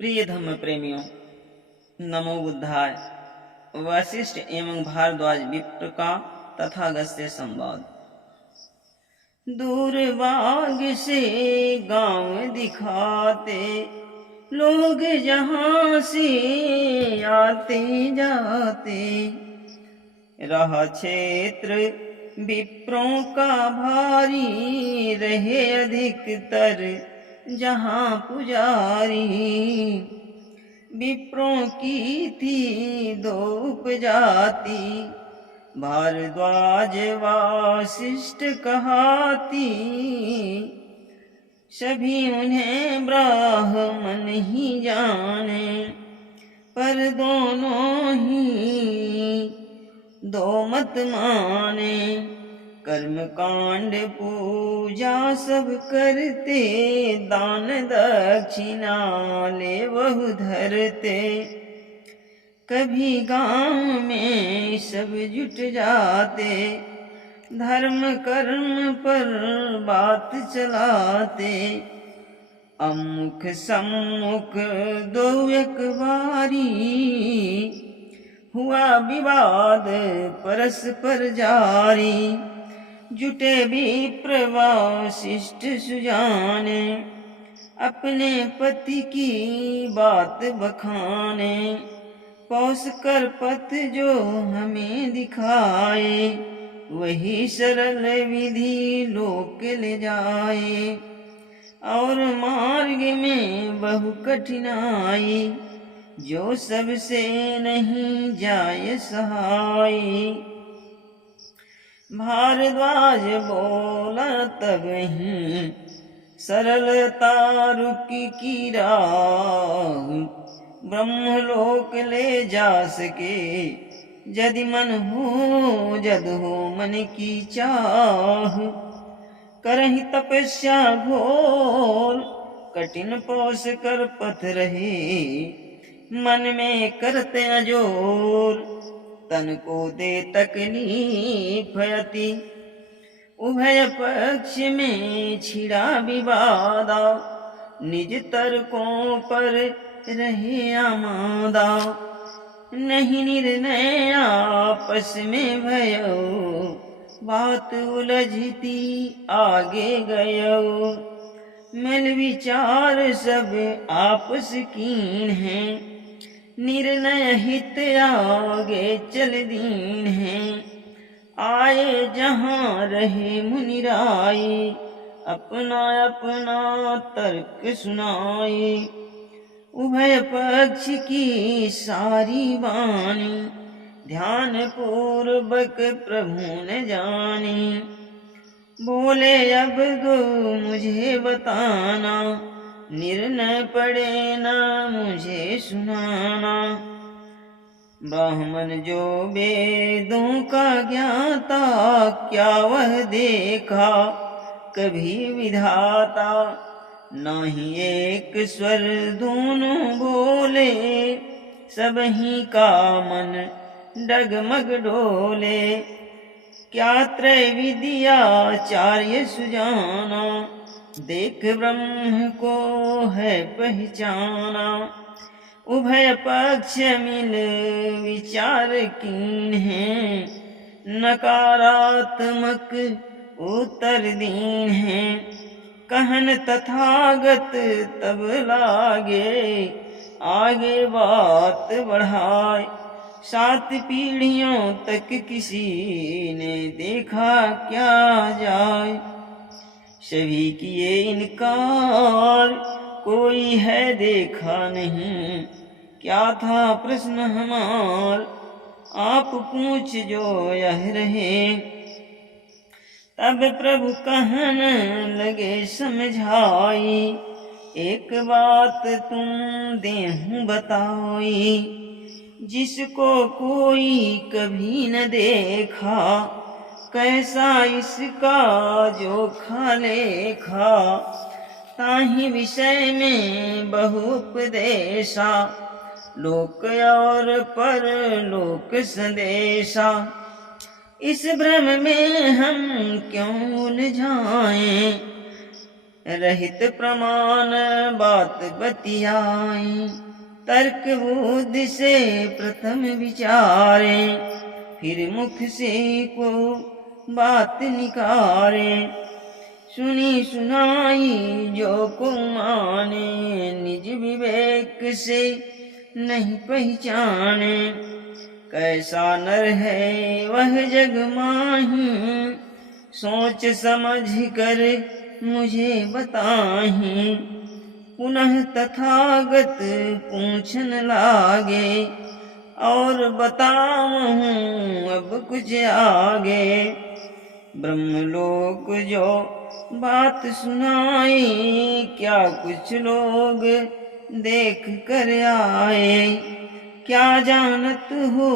प्रिय धम्म प्रेमियों, नमो बुद्धाय। वशिष्ठ एवं भारद्वाज विप्र का तथागत से संवाद। दूरबाग से गांव दिखाते लोग जहां से आते जाते, रहा क्षेत्र विप्रों का भारी, रहे अधिकतर जहां पुजारी। विप्रों की थी दो उपजाति, भारद्वाज वासिष्ठ कहाती। सभी उन्हें ब्राह्मण ही जाने, पर दोनों ही दो मत माने। कर्म कांड पूजा सब करते, दान दक्षिणा ले बहु धरते। कभी गांव में सब जुट जाते, धर्म कर्म पर बात चलाते। अमुख सम्मुख दो एक बारी, हुआ विवाद परस्पर जारी। जुटे विप्र वशिष्ठ सुजाने, अपने पति की बात बखाने। पौष कर पथ जो हमें दिखाए, वही सरल विधि लोक ले जाए। और मार्ग में बहु कठिनाई, जो सबसे नहीं जाए सहाय। भारद्वाज बोला तब ही, सरलता रुकी की राह। ब्रह्मलोक ले जा सके, यदि मन हो जद हो मन की चाह। करहि तपस्या घोर, कठिन पौष कर पथ रहे। मन में करते अजोर, तन को दे तकलीफ अति। उभय पक्ष में छिड़ा विवादा, निज तर्कों पर रहे आमादा। नहीं निर्णय आपस में भयो, बात उलझती आगे गयो। मिल विचार सब आपस कीन है, निर्णय हित आगे चल दीन है। आए जहां रहे मुनिराय, अपना अपना तर्क सुनाए। उभय पक्ष की सारी वाणी, ध्यान पूर्वक प्रभु ने जानी। बोले अब दो मुझे बताना, निर्णय पड़े ना मुझे सुनाना। ब्राह्मण जो वेदों का ज्ञाता, क्या वह देखा कभी विधाता। नाही एक स्वर दोनों बोले, सब ही का मन डगमग डोले। क्या त्रय विद्याचार्य सुजाना, देख ब्रह्म को है पहचाना। उभय पक्ष मिल विचार कीन है, नकारात्मक उत्तर दीन है। कहन तथागत तब लागे, आगे बात बढ़ाए। 7 पीढ़ियों तक किसी ने देखा क्या जाए। सभी किए इनकार, कोई है देखा नहीं। क्या था प्रश्न हमार, आप पूछ जो यह रहे। तब प्रभु कहन लगे समझाई, एक बात तुम देहूं बताई। जिसको कोई कभी न देखा, कैसा इसका जोखा लेखा। ताहि विषय में बहु उपदेशा, लोक और पर लोक संदेशा। इस भ्रम में हम क्यों उलझाएं, रहित प्रमाण बात बतियाई, तर्क बुद्धि से प्रथम विचारे, फिर मुख से को बात निकारे। सुनी सुनाई जो को माने, निज विवेक से नहीं पहचाने। कैसा नर है वह जग माही, सोच समझ कर मुझे बताही। पुनः तथागत पूछन लागे, और बताऊँ अब कुछ आगे। ब्रह्मलोक जो बात सुनाई, क्या कुछ लोग देख कर आए। क्या जानत हो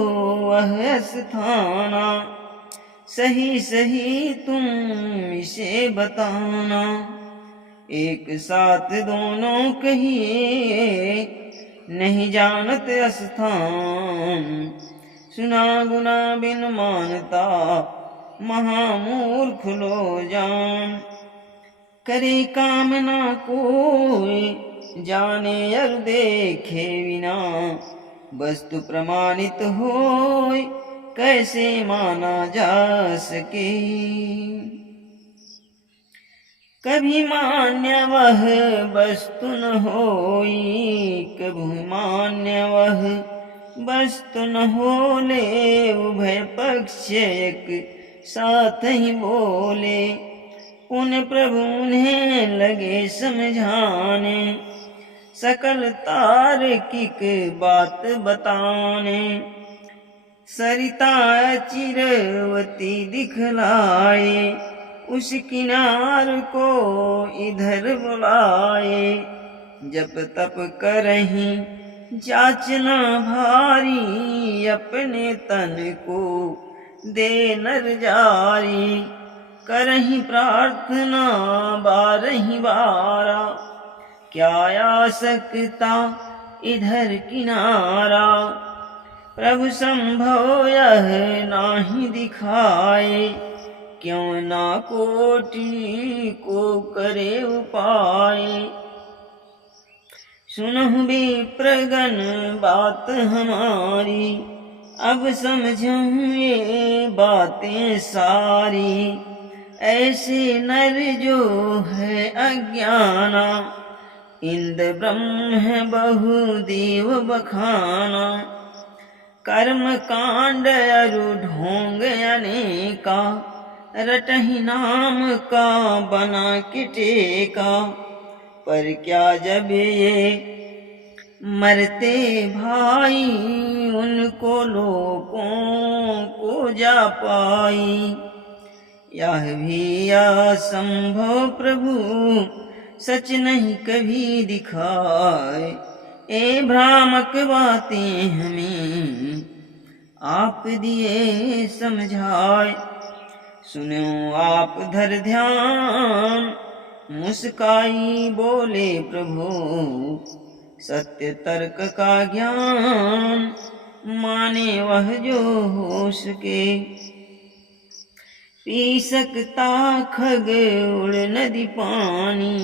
वह स्थाना, सही सही तुम इसे बताना। एक साथ दोनों कहिए, नहीं जानत स्थान। सुना गुना बिन मानता, महामूर्ख लो जान। करे कामना कोई, जाने और देखे बिना। वस्तु प्रमाणित होय, कैसे माना जा सके। कभी मान्य वह वस्तु न होई, कभी मान्य वह वस्तु न होले। उभय पक्ष एक साथ ही बोले, पुन प्रभु उन्हें लगे समझाने। सकल तार्किक बात बताने, सरिता चिरवती दिखलाए। उस किनार को इधर बुलाए, जप तप करहीं जाचना भारी। अपने तन को दे नर जारी, करहीं प्रार्थना बारहीं बारा। क्या आ सकता इधर किनारा, प्रभु संभव यह नाही दिखाए। क्यों ना कोटि को करे उपाय। सुनहु विप्रगण बात हमारी, अब समझूं ये बातें सारी। ऐसे नर जो है अज्ञाना, इंद्र ब्रह्म बहु देव बखाना। कर्म कांड अरु ढोंग अनेका, रटहि नाम का बना के टेका। पर क्या जब ये मरते भाई, उनको लोगों को जा पाई। यह भी असंभव प्रभु सच नहीं कभी दिखाए। ए भ्रामक बातें हमें आप दिए समझाए। सुनो आप धर ध्यान, मुस्काई बोले प्रभु। सत्य तर्क का ज्ञान, माने वह जो हो सके। पी सकता खग उड़ नदी पानी,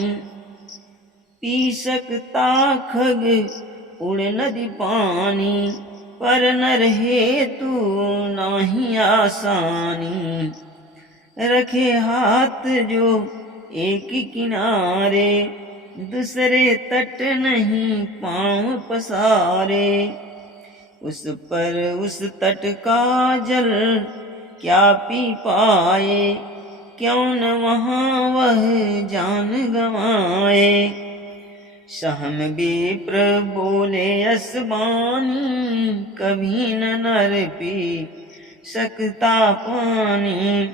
पी सकता खग उड़ नदी पानी। पर नर हेतु नाही आसानी, रखे हाथ जो एक किनारे। दूसरे तट नहीं पाँव पसारे। उस पर उस तट का जल क्या पी पाए। क्यों न वहाँ वह जान गवाए। सहम विप्र बोले असबानी, कभी न नर पी सकता पानी।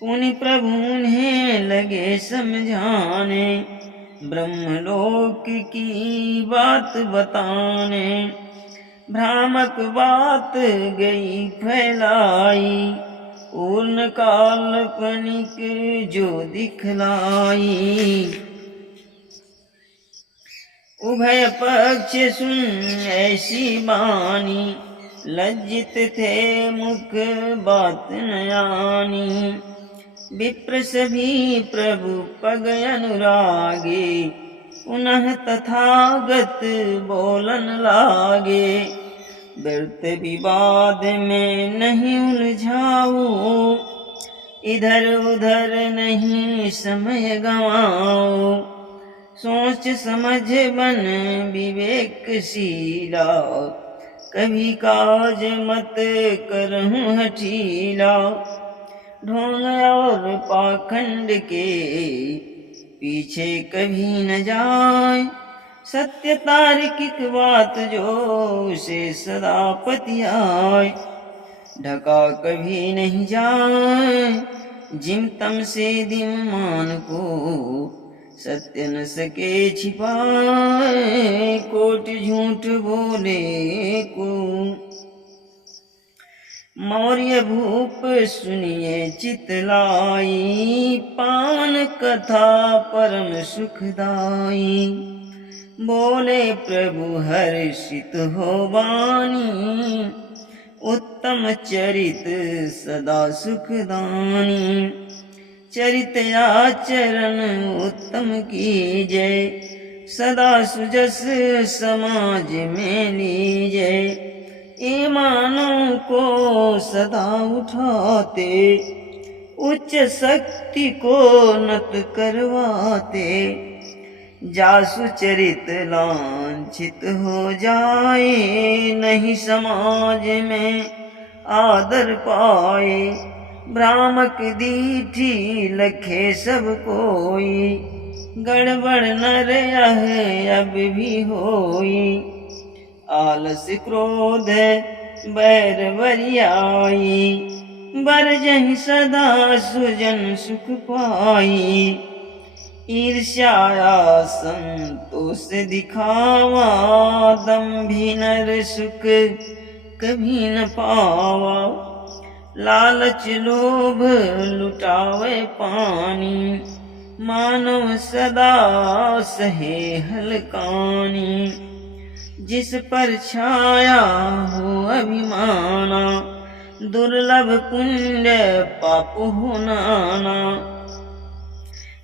पुनि प्रभु उन्हें लगे समझाने, ब्रह्मलोक की बात बताने। भ्रामक बात गई फैलाई, पूर्ण काल्पनिक जो दिखलाई। उभय पक्ष सुन ऐसी बानी, लज्जित थे मुख बात न आनी। विप्र सभी प्रभु पग अनुरागे, पुनः तथागत बोलन लागे। व्यर्थ विवाद में नहीं उलझाओ, इधर उधर नहीं समय गवाओ। सोच समझ बन विवेकशीला, कभी काज मत करहूँ हठीला। ढोंग और पाखंड के पीछे कभी न जाए, सत्य तार्किक बात जो से सदा पतियाए। ढका कभी नहीं जाए जिम तम से दिम मान को, सत्य न सके छिपाए कोट झूठ बोले को। मौर्य भूप सुनिए चितलाई, पावन कथा परम सुखदाई। बोले प्रभु हर्षित हो वाणी, उत्तम चरित सदा सुखदानी। चरित आचरण उत्तम कीजय, सदा सुजस समाज में लीजय। ए मानव को सदा उठाते, उच्च शक्ति को नत करवाते। जासु चरित लांछित हो जाए, नहीं समाज में आदर पाए। भ्रामक दीठी लखे सब कोई, गड़बड़ नर यह अब भी होई। आलस क्रोध बैर बरियाई, बरजहि सदा सुजन सुख पाई। ईर्ष्या संतोष दिखावा, दंभी नर सुख कभी न पावा। लालच लोभ लुटावे पानी, मानव सदा सहे हलकानी। जिस पर छाया हो अभिमाना, दुर्लभ पुण्य पाप हो नाना।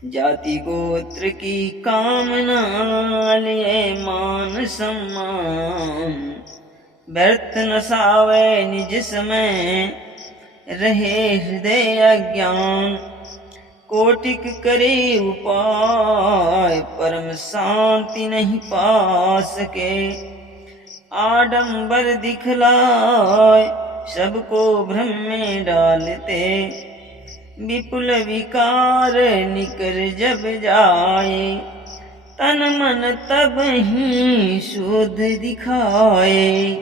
जाति गोत्र की कामना लिए मान सम्मान, व्यर्थ नसावे निज समय रहे हृदय अज्ञान। कोटिक करे उपाय परम शांति नहीं पा सके। आडंबर दिखलाए सबको भ्रम में डालते, विपुल विकार निकर जब जाए। तन मन तब ही शुद्ध दिखाए,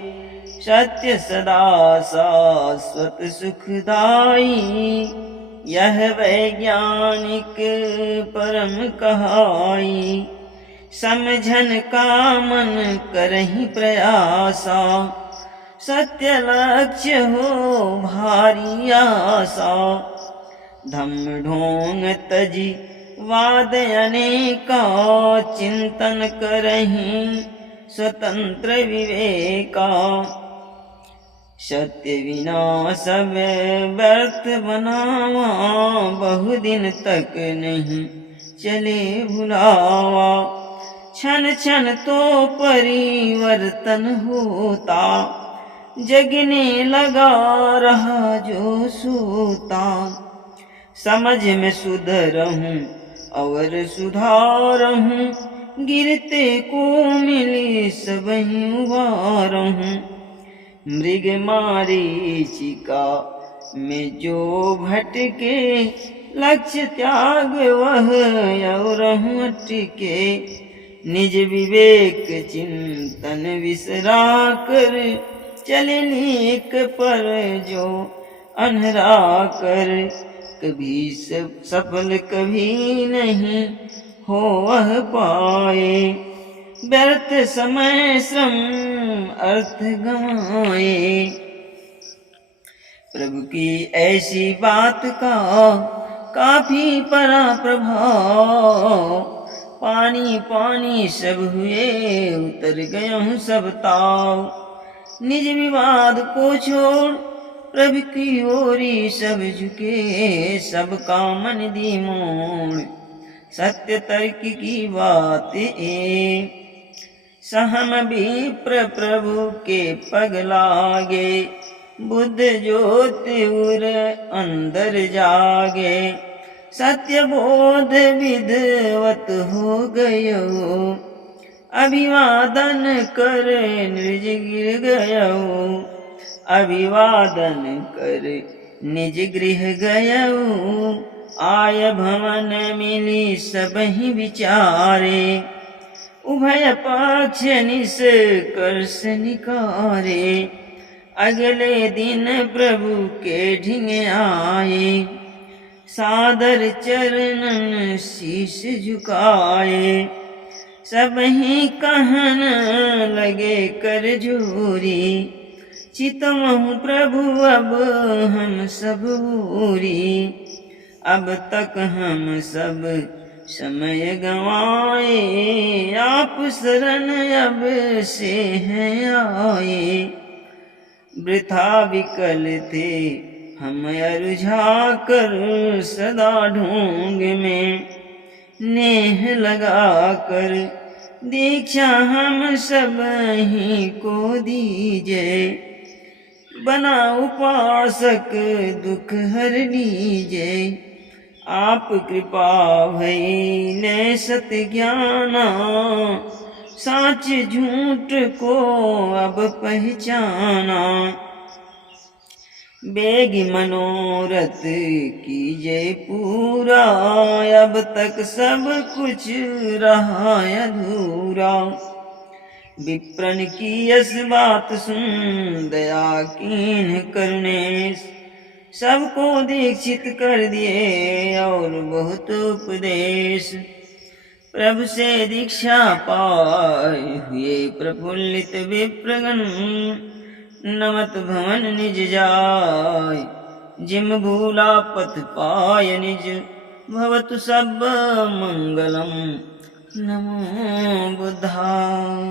सत्य सदा शाश्वत सुखदाई। यह वैज्ञानिक परम कहाई, समझन का मन करहि प्रयासा। सत्य लक्ष्य हो भारी आशा, धम्म ढोंग तजी वाद अनेका। चिंतन करहि स्वतंत्र विवेका, सत्य बिना सब व्यर्थ बनावा। बहुदिन तक नहीं चले भुलावा, क्षण क्षण तो परिवर्तन होता। जगने लगा रहा जो सोता, समझ में सुधरहूं और सुधारहूं। गिरते को मिली सबहीं उबारहूं। मृग मारीचिका में जो भटके, लक्ष्य त्याग वह और अटके। निज विवेक चिंतन विसरा कर, चले नेक पर जो अनहरा कर। कभी सफल कभी नहीं हो वह पाए, व्यर्थ समय श्रम अर्थ गंवाए। प्रभु की ऐसी बात का काफी परा प्रभाव। पानी पानी सब हुए, उतर गया हूँ सब ताव। निज विवाद को छोड़ प्रभु की ओरी सब झुके, सबका मन दी मोड़, सत्य तर्क की बात ए। सहम विप्र प्रभु के पग लागे, बुद्ध ज्योति उर अंदर जागे। सत्य बोध विधवत हो गयो, अभिवादन कर निज गिर गयो। अभिवादन कर निज गृह गयो, आय भवन मिली सबहि विचारे। उभय पक्ष निष्कर्ष निकारे, अगले दिन प्रभु के ढिंग आए। सादर चरणन शीश झुकाए, सबहि कहन लगे कर जोरी। चितमहु प्रभु अब हम सब बूरी, अब तक हम सब समय गंवाए। आप शरण अब से हैं आए, वृथा विकल थे हम अरुझा कर। सदा ढोंग में नेह लगा कर, दीक्षा हम सब ही को दीजिए। बना उपासक दुख हर लीजिए, आप कृपा भई ने सत्य ज्ञाना। साच झूठ को अब पहचाना, बेग मनोरथ कीजिए पूरा। अब तक सब कुछ रहा अधूरा, विप्रन की यस बात सुन दया कीन्ह करुणेश। सबको दीक्षित कर दिए और बहुत उपदेश, प्रभु से दीक्षा पाए हुए प्रफुल्लित विप्रगण। नमत भवन निज जाय, जिम भूला पथ पाय निज। भवतु सब मंगलम, नमो बुद्धाय।